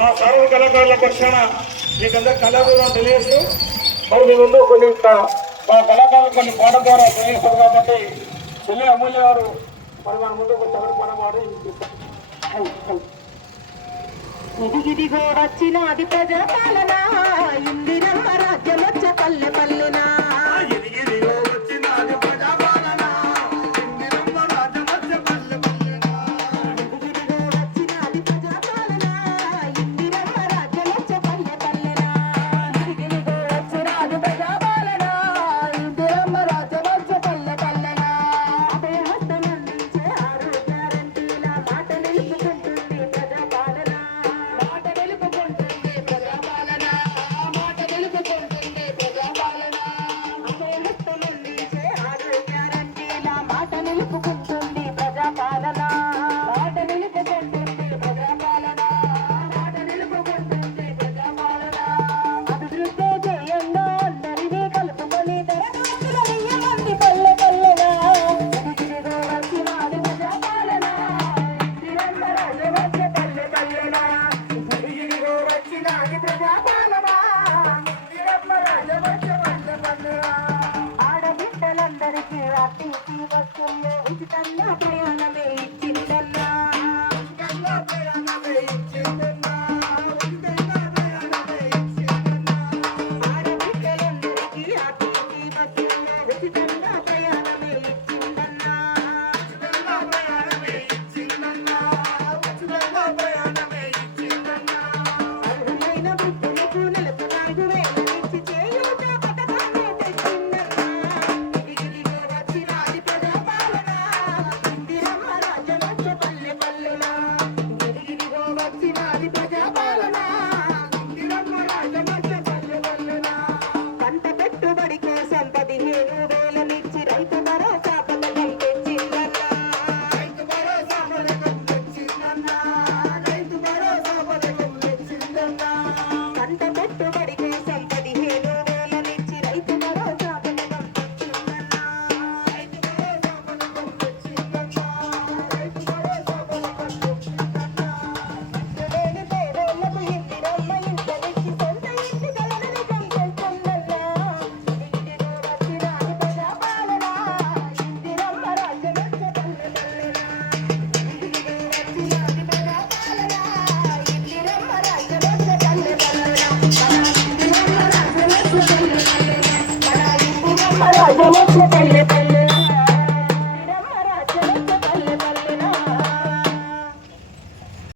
మా సర్వ కళాకారుల పక్షాన మీకందరూ కళాకారులను తెలియజేస్తూ మరి మీ ముందు కొన్ని మా కళాకారులు కొన్ని పాటల ద్వారా తెలియజేస్తారు కాబట్టి చెల్లి అమూల్య గారు మరి మన ముందు ఒక చదువు పాట పాడి ఇదిగిదిగో వచ్చిన అది ప్రజాపాలన ఇందిరమ్మ రాజ్యం వచ్చ పల్లె పల్లెనా ఆడబిడ్డలందరికీ అతిథి వస్తువులు ఉచితంగా ప్రయాణమే ఇచ్చిందన్నా ఆడబిడ్డలందరికీ అతిథి వస్తువులు ఉచితంగా ప్రయాణమే ఇచ్చిందన్నా అర్హులైన వృద్ధులకు నెలకు 4,000 ఇచ్చి చేయూత పథకాన్ని తెచ్చిందన్నా ఇదిగిదిగో వచ్చినాది ప్రజాపాలన ఇందిరమ్మ రాజ్యం వచ్చ పల్లె పల్లెనా ఇదిగిదిగో వచ్చినాది ప్రజాపాలన ఇందిరమ్మ రాజ్యం వచ్చ పల్లె పల్లెనా పంట పెట్టుబడి కోసం 15,000 రైతు భరోసా పథకం తెచ్చిందన్నా రైతు భరోసా పథకం తెచ్చిందన్నా రైతు భరోసా పథకం తెచ్చిందన్నా పంట పెట్టుబడి కోసం 15,000 రైతు భరోసా పథకం తెచ్చిందన్నా రైతు భరోసా పథకం తెచ్చిందన్నా రైతు భరోసా పథకం తెచ్చిందన్నా లేని పేదోళ్లకు ఇందిరమ్మ ఇంటికి సొంత ఇంటి కలను నిజం చేస్తుందన్నా ఇదిగిదిగో వచ్చినాది ప్రజాపాలన ఇందిరమ్మ రాజ్యం వచ్చ పల్లె పల్లెనా ఇదిగిదిగో వచ్చినాది ప్రజాపాలన ఇందిరమ్మ రాజ్యం వచ్చ పల్లె పల్లెనా మన ఇందిరమ్మ రాజ్యం వచ్చ పల్లె పల్లెనా మన ఇందిరమ్మ రాజ్యం వచ్చ పల్లె